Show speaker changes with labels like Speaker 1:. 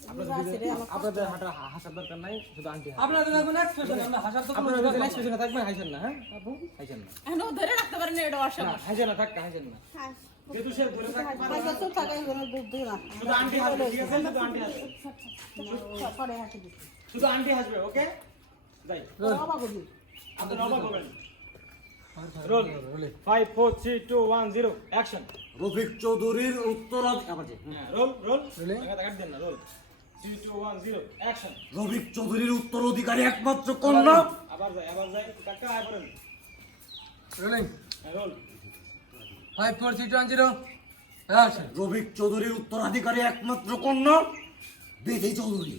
Speaker 1: আপনাদের হাঁটা হাসার দরকার নাই শুধু আন্টি।
Speaker 2: আপনাদের এখন এক্সপ্রেশন আমরা হাসার তো
Speaker 1: আপনারা যদি
Speaker 2: নাই।
Speaker 1: এক্সপ্রেশনে থাকবেন হাসেন না হ্যাঁ? আপু হাসেন না।
Speaker 3: এখন ধরে রাখতে পারেন এটা
Speaker 1: না হাসেন না থাকতে হাসেন না। যেহেতু সে ধরে থাকতে পারে
Speaker 4: পয়সা তো টাকাই কোনো দুধ দিই না।
Speaker 1: শুধু আন্টি হাসবে ঠিক আছে? শুধু আন্টি হাসবে
Speaker 4: পরে হাসি
Speaker 1: শুধু আন্টি হাসবে ওকে? যাই।
Speaker 4: অবাক হবি
Speaker 1: আপনারা অবাক হবেন roll. Five four three two one zero action
Speaker 5: Rafiq চৌধুরীর উত্তর
Speaker 1: হ্যাঁ রোল রোল। কাট দেন না রোল।
Speaker 5: রফিক চৌধুরীর উত্তরাধিকারী একমাত্র কন্যা।
Speaker 1: আবার যাই আবার যাই কাকা আয় বলেন।
Speaker 2: Rolling.
Speaker 1: Roll.
Speaker 2: Five four three two one zero
Speaker 5: চৌধুরীর উত্তরাধিকারী একমাত্র কন্যা। বেদে চৌধুরী।